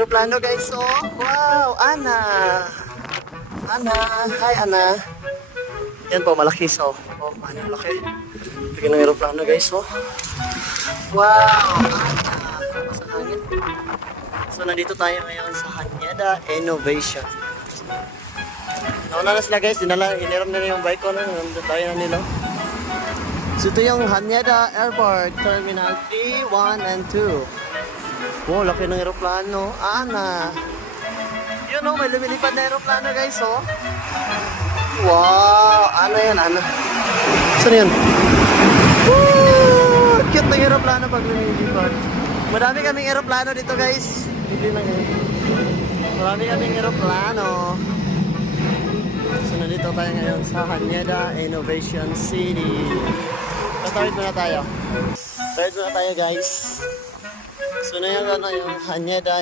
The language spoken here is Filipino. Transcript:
aeroplano guys, oh. Wow, Ana. Ana, hi Ana. Yan po, malaki so. Oh, ano, laki. Laki ng aeroplano guys, oh. Wow, Ana. Sa hangin. So, nandito tayo ngayon sa Hanyada Innovation. Nauna na sila guys, hiniram nila yung bike ko na, nandun tayo na nila. So ito yung Hanyada Airport, Terminal 3, 1, and 2. Wow, laki ng aeroplano. Ana. Yun o, may lumilipad na aeroplano guys, oh. Wow, ano yan, Ana? Saan yan? Woo! Cute ng aeroplano pag lumilipad. Marami kaming aeroplano dito guys. Hindi lang eh. Marami kaming aeroplano. So nandito tayo ngayon sa Hanyada Innovation City. Tatawid muna tayo. Tawid muna tayo guys. So na yung Hanyada